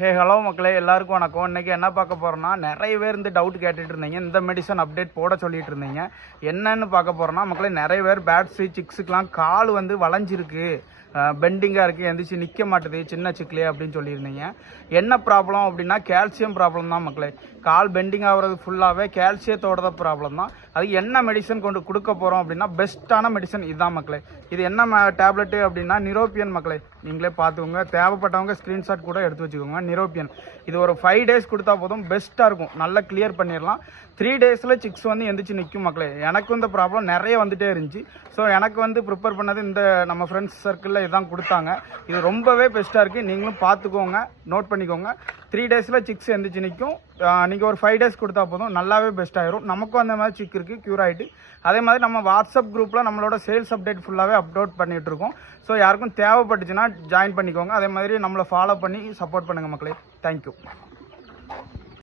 Hello மக்களே, எல்லாருக்கும் வணக்கம். இன்றைக்கி என்ன பார்க்க போகிறோன்னா, நிறைய பேர் இந்த டவுட் கேட்டுட்டு இருந்தீங்க, இந்த மெடிசன் அப்டேட் போட சொல்லிட்டு இருந்தீங்க. என்னன்னு பார்க்க போகிறோன்னா மக்களே, நிறைய பேர் பேட்ஸு சிக்ஸுக்கெலாம் கால் வந்து வளைஞ்சிருக்கு, பெண்டிங்காக இருக்குது, எந்திரிச்சு நிற்க மாட்டுது சின்ன சிக்கலே அப்படின்னு சொல்லியிருந்தீங்க. என்ன ப்ராப்ளம் அப்படின்னா கால்சியம் ப்ராப்ளம் தான் மக்களே. கால் பெண்டிங் ஆகிறது ஃபுல்லாகவே கால்சியத்தோட தான் ப்ராப்ளம் தான். அதுக்கு என்ன மெடிசன் கொண்டு கொடுக்க போகிறோம் அப்படின்னா பெஸ்ட்டான மெடிசன் இதுதான் மக்களே. இது என்ன டேப்லெட்டு அப்படின்னா நிரோபியன் மக்களே. நீங்களே பார்த்துக்கோங்க, தேவைப்பட்டவங்க ஸ்க்ரீன்ஷாட் கூட எடுத்து வச்சுக்கோங்க. நிரோபியன் இது ஒரு 5 days கொடுத்தா போதும், பெஸ்ட்டாக இருக்கும், நல்லா கிளியர் பண்ணிடலாம். 3 daysல சிக்ஸ் வந்து எந்திரிச்சு நிற்கும் மக்களே. எனக்கும் இந்த ப்ராப்ளம் நிறைய வந்துகிட்டே இருந்துச்சு. ஸோ எனக்கு வந்து ப்ரிப்பேர் பண்ணது இந்த நம்ம ஃப்ரெண்ட்ஸ் சர்க்கிளில் இதான் கொடுத்தாங்க. இது ரொம்பவே பெஸ்ட்டாக இருக்குது, நீங்களும் பார்த்துக்கோங்க, நோட் பண்ணிக்கோங்க. 3 daysல சிக்ஸ் எந்திரிச்சு நிற்கும். நீங்கள் ஒரு 5 days கொடுத்தா போதும், நல்லாவே பெஸ்ட் ஆயிரும். நமக்கும் அந்த மாதிரி சிக் இருக்குது, க்யூர் ஆகிட்டு. அதே மாதிரி நம்ம வாட்ஸ்அப் குரூப்பில் நம்மளோட சேல்ஸ் அப்டேட் ஃபுல்லாகவே அப்லோட் பண்ணிகிட்டு இருக்கோம். ஸோ யாருக்கும் தேவைப்பட்டுச்சுன்னா ஜாயின் பண்ணிக்கோங்க. அதே மாதிரி நம்மளை ஃபாலோ பண்ணி சப்போர்ட் பண்ணுங்கள் மக்களே. தேங்க்யூ.